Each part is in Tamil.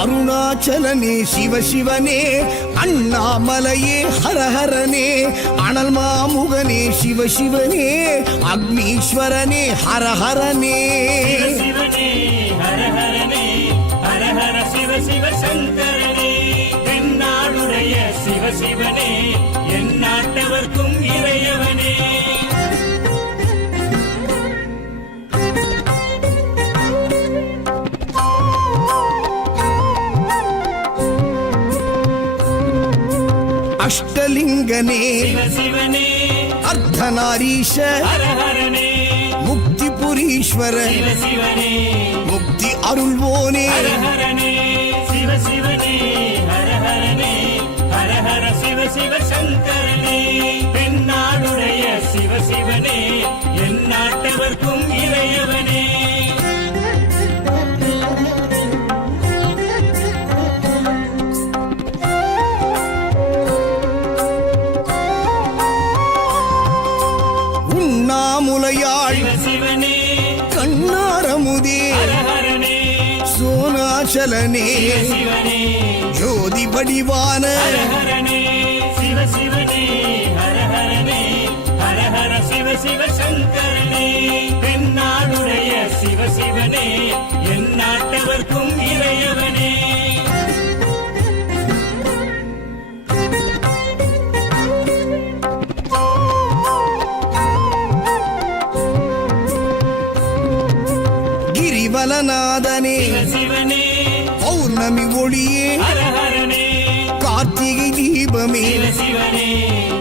அருணாச்சலனே சிவசிவனே, அண்ணாமலையே ஹரஹரனே, அனல் மாமுகனே சிவசிவனே, அக்னீஸ்வரனே ஹரஹரனே. சிவசிவனே ஹரஹரனே, ஹரஹர சிவ சிவ சங்கரனே, தென்னாடுடைய சிவசிவனே, என் நாட்டவர்க்கும் இறையவனே. அஷ்டலிங்கனே சிவசிவனே, அர்த்தநாரீஷ ஹரஹரனே, முக்திபுரீஸ்வர சிவசிவனே, முக்தி அருள்வோனே. ஹரஹரனே சிவசிவனே, ஹரஹரனே, ஹரஹர சிவ சிவ சங்கரனே, தென்னாடுடைய சிவசிவனே, என் நாட்டவர்க்கும் இறையவனே. உண்ணாமுலையாள் சிவசிவனே, கண்ணாரமுதே ஹரஹரனே, சோனாச்சலனே சிவசிவனே, ஜோதி வடிவான ஹரஹரனே சிவசிவனே, ஹரஹரனே, ஹரஹர சிவ சிவ சங்கரனே, தென்னாடுடைய சிவசிவனே, என் நாட்டவர்க்கும் இறையவனே. கிரிவலநாதனே சிவசிவனே, பௌர்ணமி ஒளியே ஹரஹரனே, கார்த்திகை தீபமே சிவசிவனே,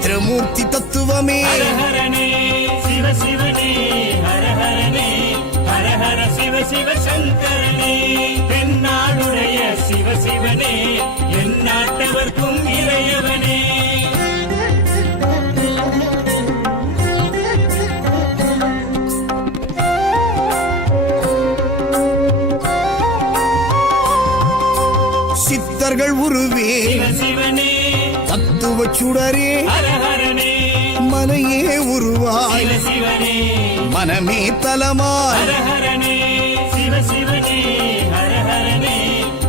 திரமூர்த்தி தத்துவமே. ஹரஹரனே சிவசிவனே, ஹரஹரனே, ஹரஹர சிவ சிவ சங்கரனே, தென்னாடுடைய சிவசிவனே, என் நாட்டவர்க்கும் இறையவனே. சித்தர்கள் உருவே சிவசிவனே, தத்துவ சுடரே ஹரஹரனே, மலையே உருவாய் சிவசிவனே, மனமே தலமாய். ஹரஹரனே சிவசிவனே, ஹரஹரனே,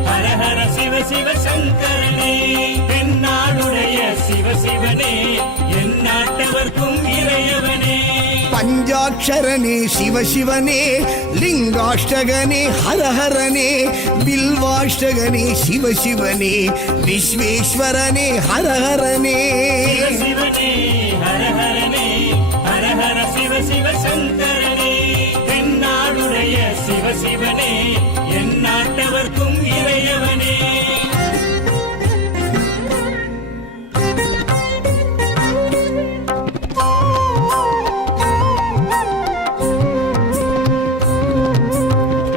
ஹரஹர சிவ சிவ சங்கரனே, தென்னாடுடைய சிவசிவனே, என் நாட்டவர்க்கும் இறையவனே. பஞ்சாட்சரனே சிவசிவனே, லிங்காஷ்டகனே ஹரஹரனே, பில்வாஷ்டகனே சிவசிவனே, விஸ்வேஸ்வரனே ஹரஹரனே. சிவசிவனே, ஹரஹரனே, ஹரஹர சிவ சிவ சங்கரனே, தென்னாடுடைய சிவசிவனே, என் நாட்டவர்க்கும் இறையவனே.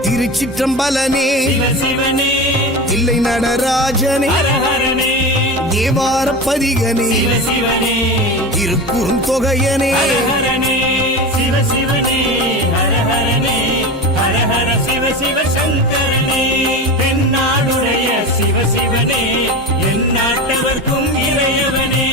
திருச்சிற்றம்பலனே சிவசிவனே, தில்லை நடராஜனே, ஹரஹரனே, தேவார பதிகனே, சிவசிவனே, திருக்குறுந்தொகையனே. ஹரஹரனே சிவசிவனே, ஹரஹரனே, ஹரஹர சிவ சிவ சங்கரனே, தென்னாடுடைய சிவசிவனே, என் நாட்டவர்க்கும் இறையவனே.